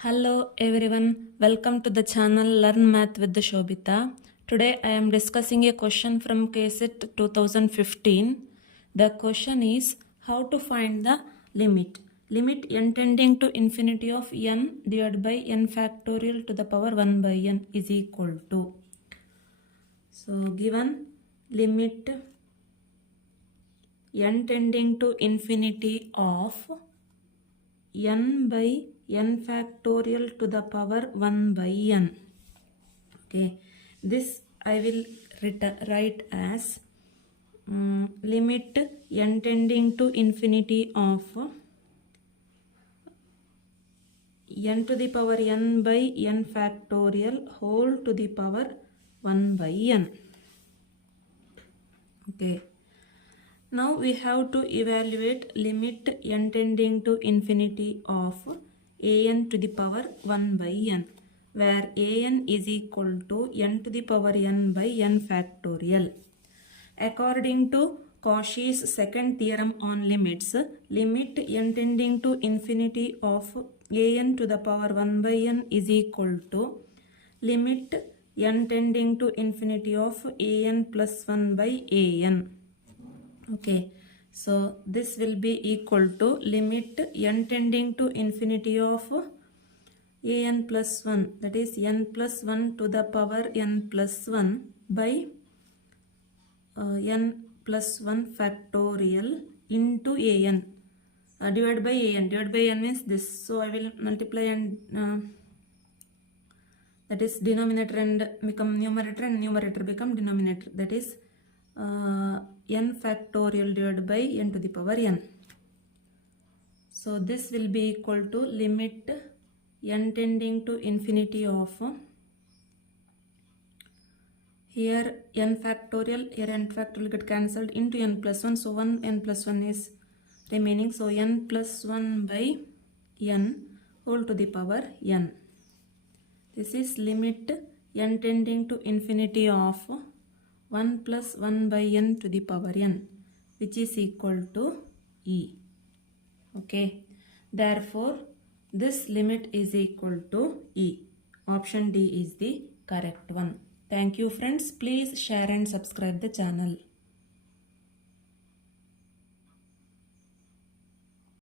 Hello everyone, welcome to the channel Learn Math with the Shobita. Today I am discussing a question from KSET 2015. The question is how to find the limit. Limit n tending to infinity of n divided by n factorial to the power 1 by n is equal to. So given limit n tending to infinity of n by n factorial to the power 1 by n. Okay, this I will write as limit n tending to infinity of n to the power n by n factorial whole to the power 1 by n. Okay. Now we have to evaluate limit n tending to infinity of an to the power 1 by n, where an is equal to n to the power n by n factorial. According to Cauchy's second theorem on limits, limit n tending to infinity of an to the power 1 by n is equal to limit n tending to infinity of an plus 1 by an. Okay, so this will be equal to limit n tending to infinity of an plus 1, that is n plus 1 to the power n plus 1 by n plus 1 factorial into an divided by an. Divided by n means this, so I will multiply and that is denominator and become numerator and numerator become denominator, that is n factorial divided by n to the power n. So this will be equal to limit n tending to infinity of here n factorial, here n factorial get cancelled into n plus 1, so 1 n plus 1 is remaining, so n plus 1 by n whole to the power n. This is limit n tending to infinity of 1 plus 1 by n to the power n, which is equal to e. Okay, therefore this limit is equal to e. Option D is the correct one. Thank you friends. Please share and subscribe the channel.